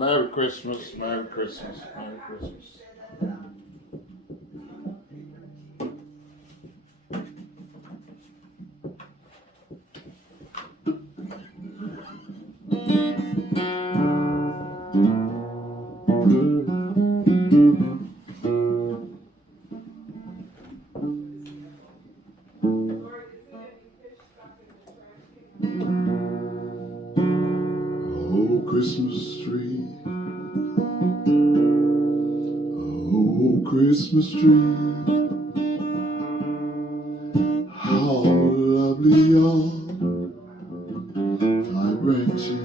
Merry Christmas, Merry Christmas, Merry Christmas. Oh, Christmas tree. Oh, Christmas tree. How lovely are thy branches.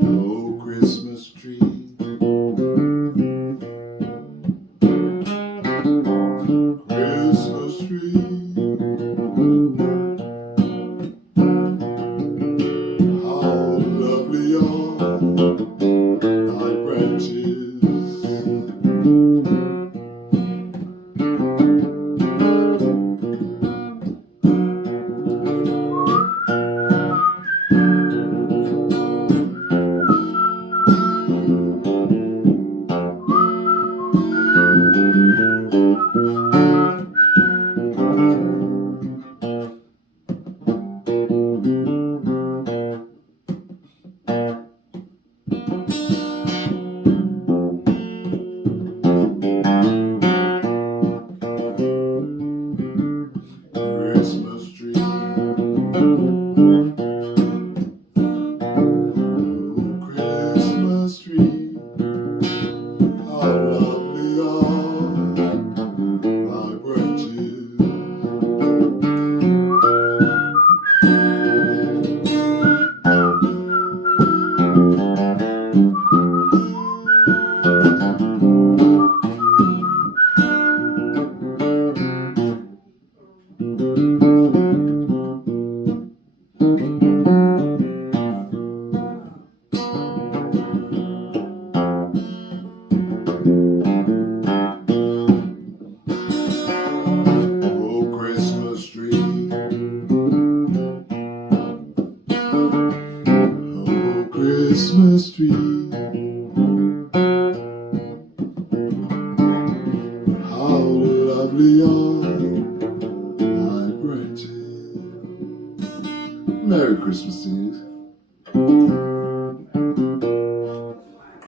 Oh, Christmas tree. Christmas tree. How lovely are thy branches. Christmas tree. Oh, Christmas tree. How lovely are thy branches. Oh, Christmas tree. Oh, Christmas tree. How lovely are thy branches. Merry Christmas to you.